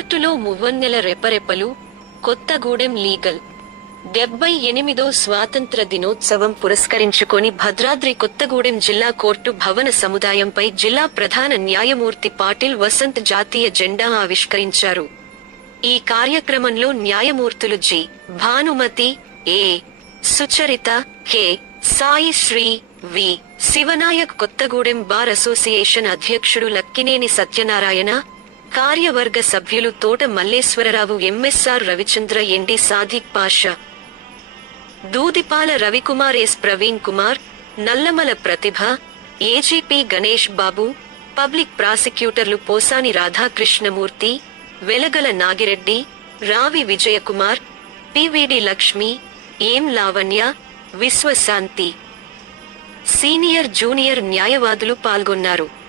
కోర్టులో మువ్వన్నెల రెపరెపలు. కొత్తగూడెం లీగల్ 78వ స్వాతంత్ర దినోత్సవం పురస్కరించుకొని భద్రాద్రి కొత్తగూడెం జిల్లా కోర్టు భవన సముదాయంపై జిల్లా ప్రధాన న్యాయమూర్తి పాటిల్ వసంత్ జాతీయ జెండా ఆవిష్కరించారు. ఈ కార్యక్రమంలో న్యాయమూర్తులు జి. భానుమతి, ఏ. సుచరిత, కె. సాయి శ్రీ, వి. శివనాయక్, కొత్తగూడెం బార్ అసోసియేషన్ అధ్యక్షుడు లక్కినేని సత్యనారాయణ, కార్యవర్గ సభ్యులు తోట Malleswara Rao, MSR Ravichandra, ND Sadiq Pasha, Dudipala Ravikumar, yes Praveen Kumar, Nallamala ప్రతిభ, ఏజీపీ గణేష్ బాబు, పబ్లిక్ ప్రాసిక్యూటర్లు పోసాని రాధాకృష్ణమూర్తి, వెలగల నాగిరెడ్డి, రావి విజయకుమార్, పివిడి లక్ష్మి, ఎం లావణ్య, విశ్వశాంతి, సీనియర్ జూనియర్ న్యాయవాదులు పాల్గొన్నారు.